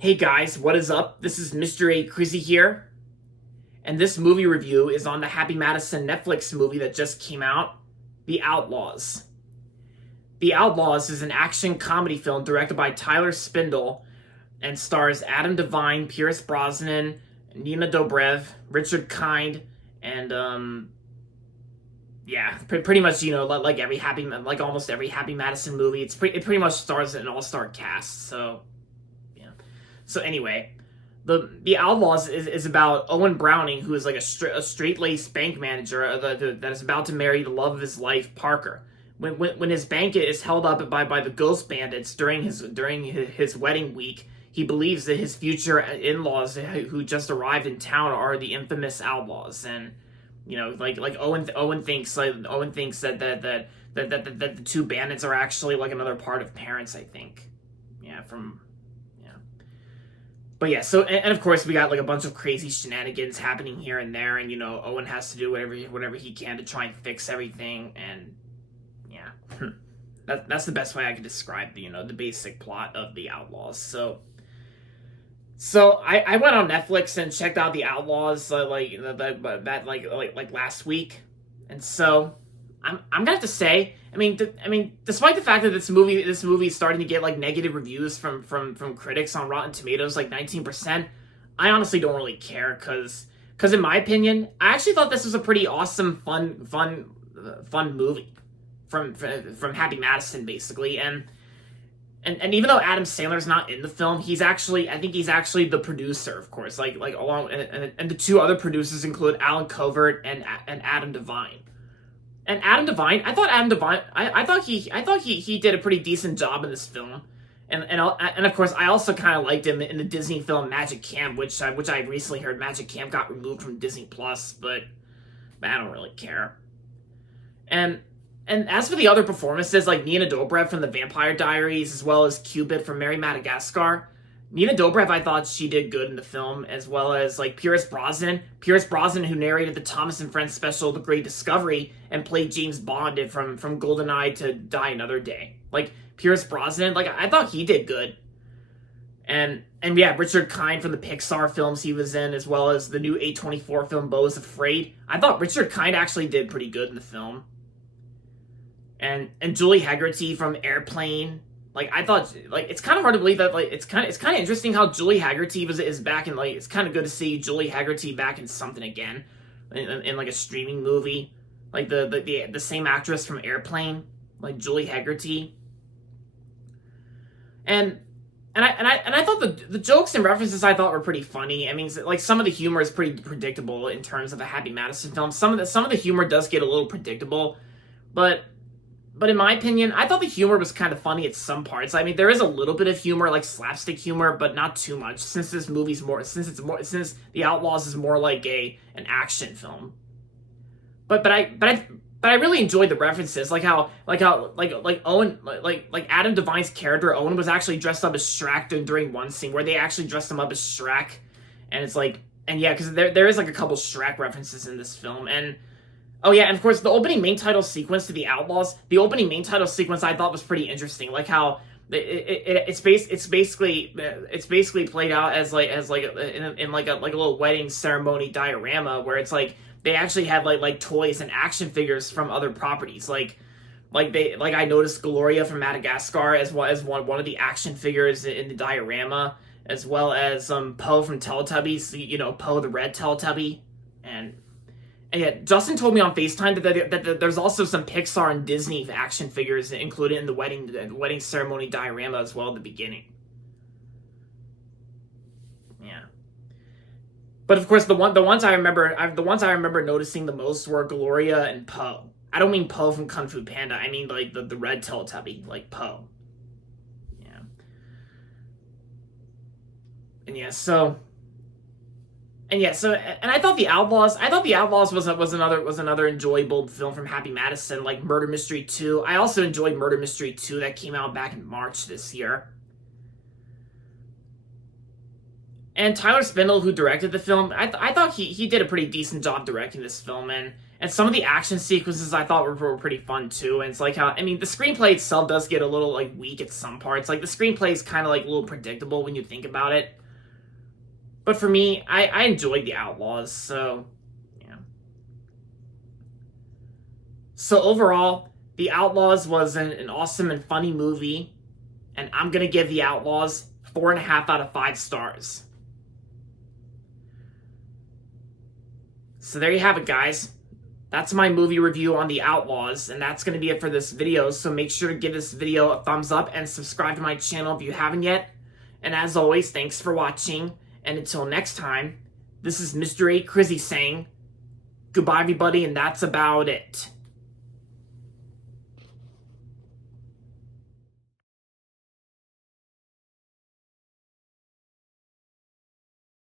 Hey guys, what is up? This is Mr. A. Crizzy here, and this movie review is on the Happy Madison Netflix movie that just came out, The Outlaws. The Outlaws is an action comedy film directed by Tyler Spindle and stars Adam Devine, Pierce Brosnan, Nina Dobrev, Richard Kind, and pretty much like almost every Happy Madison movie. It pretty much stars an all-star cast. So anyway, the Outlaws is about Owen Browning, who is like a straight-laced bank manager that is about to marry the love of his life, Parker. When his bank is held up by the ghost bandits during his wedding week, he believes that his future in-laws who just arrived in town are the infamous Outlaws, and Owen thinks that the two bandits are actually like another part of parents. I think, yeah, from yeah. But yeah, so and of course we got like a bunch of crazy shenanigans happening here and there, and Owen has to do whatever he can to try and fix everything, and yeah, that's the best way I could describe the basic plot of The Outlaws. So I went on Netflix and checked out The Outlaws like last week, and so I'm gonna have to say, despite the fact that this movie is starting to get like negative reviews from critics on Rotten Tomatoes, like 19%, I honestly don't really care because in my opinion, I actually thought this was a pretty awesome, fun movie from Happy Madison, basically, and even though Adam Sandler's not in the film, I think he's actually the producer, of course, like along and the two other producers include Alan Covert and Adam Devine. And Adam Devine, I thought he did a pretty decent job in this film, and of course I also kind of liked him in the Disney film Magic Camp, which I recently heard Magic Camp got removed from Disney Plus, but I don't really care. And as for the other performances, like Nina Dobrev from The Vampire Diaries, as well as Cupid from Mary Madagascar, Nina Dobrev, I thought she did good in the film, as well as like Pierce Brosnan, who narrated the Thomas and Friends special The Great Discovery and played James Bond from GoldenEye to Die Another Day. Like Pierce Brosnan, like I thought he did good. And yeah, Richard Kind from the Pixar films he was in, as well as the new A24 film Beau is Afraid. I thought Richard Kind actually did pretty good in the film. And Julie Haggerty from Airplane. Like I thought, like it's kind of hard to believe that it's kind of interesting how Julie Haggerty is back in, like it's kind of good to see Julie Haggerty back in something again, in like a streaming movie, like the same actress from Airplane, like Julie Haggerty. And I thought the jokes and references I thought were pretty funny. I mean, like some of the humor is pretty predictable in terms of a Happy Madison film. Some of the humor does get a little predictable, but in my opinion, I thought the humor was kind of funny at some parts. I mean, there is a little bit of humor, like slapstick humor, but not too much. Since The Outlaws is more like an action film. But I really enjoyed the references, like Owen, like Adam Devine's character Owen was actually dressed up as Shrek during one scene where they actually dressed him up as Shrek, and it's like, and yeah, because there is like a couple Shrek references in this film, and. Oh yeah, and of course the opening main title sequence to The Outlaws. The opening main title sequence I thought was pretty interesting, like how it's basically played out as in like a little wedding ceremony diorama where it's like they actually have like toys and action figures from other properties, like I noticed Gloria from Madagascar as one of the action figures in the diorama, as well as Po from Teletubbies, Po the red Teletubby, and yeah, Justin told me on FaceTime that there's also some Pixar and Disney action figures included in the wedding ceremony diorama as well at the beginning. Yeah, but of course the ones I remember noticing the most were Gloria and Po. I don't mean Po from Kung Fu Panda. I mean like the red Teletubby, like Po. Yeah, and yeah, so. And yeah, and I thought The Outlaws was another enjoyable film from Happy Madison, like Murder Mystery 2. I also enjoyed Murder Mystery 2 that came out back in March this year. And Tyler Spindle, who directed the film, I thought he did a pretty decent job directing this film, And some of the action sequences I thought were pretty fun too. And it's like how, I mean, the screenplay itself does get a little like weak at some parts. Like the screenplay is kind of like a little predictable when you think about it. But for me, I enjoyed The Outlaws, so yeah. So overall, The Outlaws was an awesome and funny movie, and I'm gonna give The Outlaws 4.5 out of 5 stars. So there you have it, guys. That's my movie review on The Outlaws, and that's going to be it for this video. So make sure to give this video a thumbs up and subscribe to my channel if you haven't yet. And as always, thanks for watching, and until next time, this is Mr. A. Crizzy saying goodbye, everybody, and that's about it.